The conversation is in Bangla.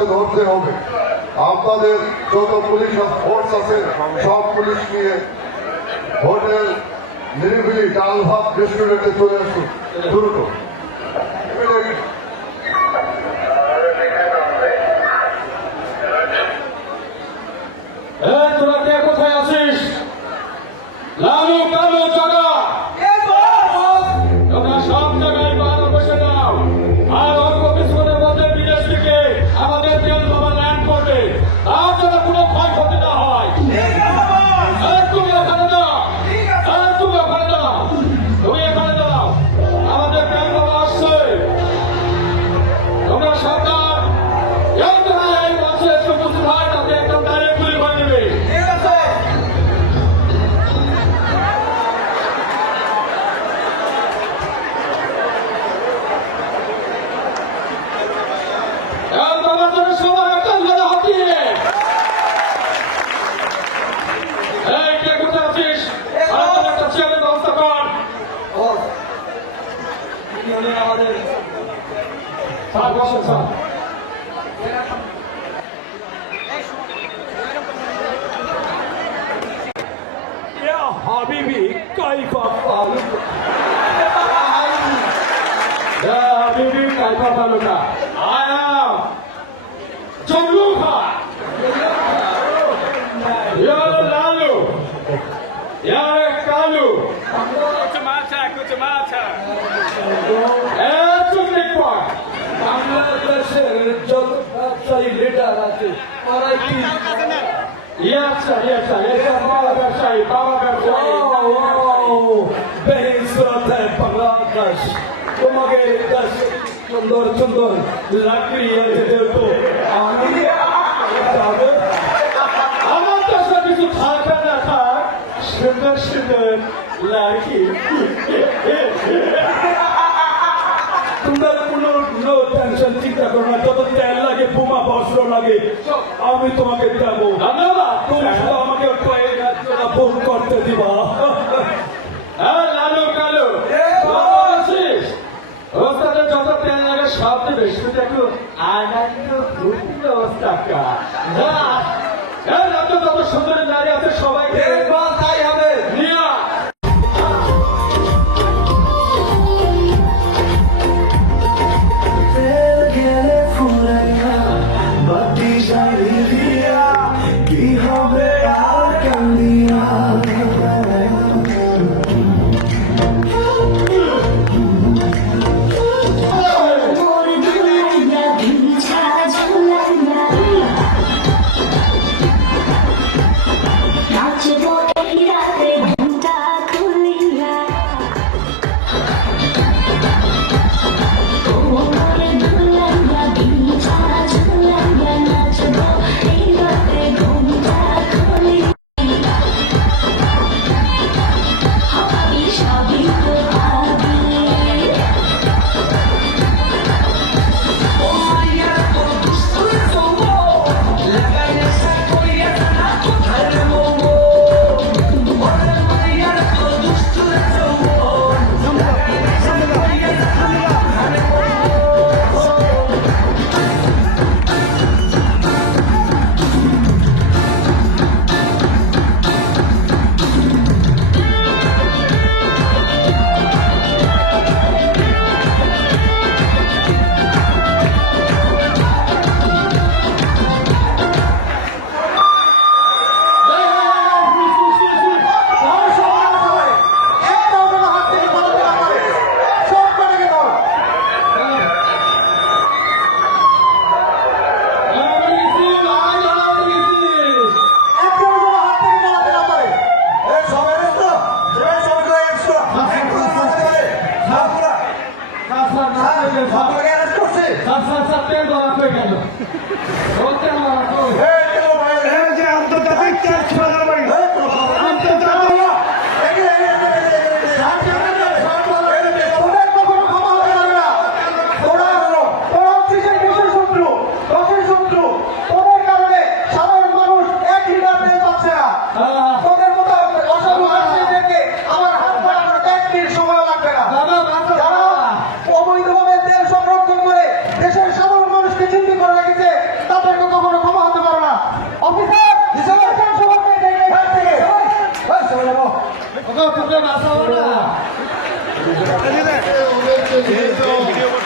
হাতে ধরতে হবে। আপনাদের যত পুলিশ ফোর্স আছে সব পুলিশ নিয়ে হোটেল নিরিবিলি ডাল ভাত রেস্টুরেন্টে চলে আসুন দ্রুত। তোরা কে কোথায় আছিস? লালু কালু চাঁদা তোমরা সব জায়গায় বারো বসে দাও। আর অল্প কিছুক্ষণের মধ্যে বিদেশ থেকে আমাদের তেল বাবা ল্যান্ড করবে। আর যেন কোনো ক্ষয়ক্ষতি না হয়। তুমি ওখানে দাও, তুমি ওখানে দাও, তুমি এখানে দাও। আমাদের তেল বাবা আসছে, তোমরা সাবধান। কেউ তোমরা এই বছর একটু বুঝতে হয় তাতে একদম ডাইরেক্ট গুলি করে দেবে। হাবিবি কাইফা ফালুক হাবিবি কাইফা ফালুকা আয়া জল্লুকা ইয়া লালু ইয়া কালু তুমি পড়। বাংলাদেশের যত ব্যবসায়ী লিডার আছে তারা কি ব্যবসায়ী বাবা ব্যবসায়ী বেহিসরত বাংলাদেশ তোমাকে দেশ সুন্দর সুন্দর লাকড়ি আছে তো আমার দেশে কিছু থাকা না থাক সুন্দর সুন্দর লাকি তোমরা কোনো নো টেনশন চিন্তা করো না। যত তেল লাগে বোমা বস্ত্র লাগে আমি তোমাকে দেবো। তুমি শুধু আমাকে ভোট করতে দিবা। লালু কালু আছিস ওস্তাদের যত তেল লাগে সব দেবে শুধু একটু আনন্দ ফুর্তি ব্যবস্থা যত সুন্দর নারী আছে সবাইকে তাই হবে নিয়া অবৈধভাবে তেল সংরক্ষণ করে দেশের সাধারণ মানুষকে চিন্তা করে রেখেছে। ওদেরকে নিয়ে যাও।